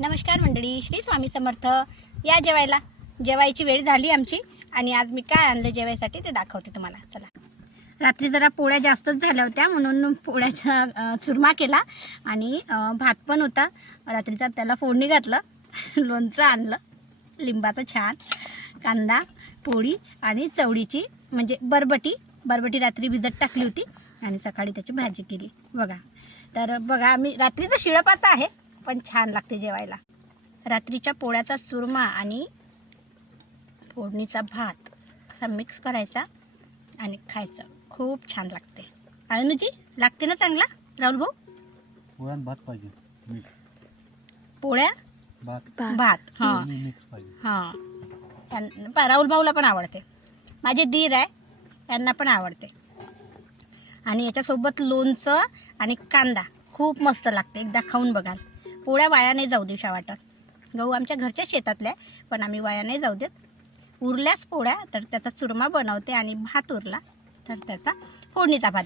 नमस्कार मंडळी, श्री स्वामी समर्थ. या जेवायला. जेवायची वेळ झाली आमची आणि आज मी काय आणलं जेवायसाठी ते दाखवते तुम्हाला. चला. रात्री जरा पोळ्या जास्तच झाल्या होत्या म्हणून पोळ्याचा चुरमा केला आणि भात पण होता रात्रीचा, त्याला फोडणी घातलं. लोणचं आणलं लिंबाचं छान, कांदा, पोळी आणि चवळीची म्हणजे बरबटी रात्री भिजत टाकली होती आणि सकाळी त्याची भाजी केली. बघा, तर बघा, मी रात्रीचं शिळपाचं आहे पण छान लागते जेवायला. रात्रीच्या पोळ्याचा चुरमा आणि फोडणीचा भात असा मिक्स करायचा आणि खायचं. खूप छान लागते. अनुजी, लागते ना चांगला राहुल भाऊ? पोळ्यात भात पाहिजे, पोळ्या भात हां राहुल भाऊला पण आवडते. माझे दीर आहे, त्यांना पण आवडते. आणि याच्यासोबत लोणचं आणि कांदा खूप मस्त लागते. एकदा खाऊन बघाल. पोळ्या वाया नाही जाऊ देऊशा वाटत. गहू आमच्या घरच्या शेतातल्या, पण आम्ही वाया नाही जाऊ देत. उरल्याच पोळ्या तर त्याचा चुरमा बनवते आणि भात उरला तर त्याचा फोडणीचा भात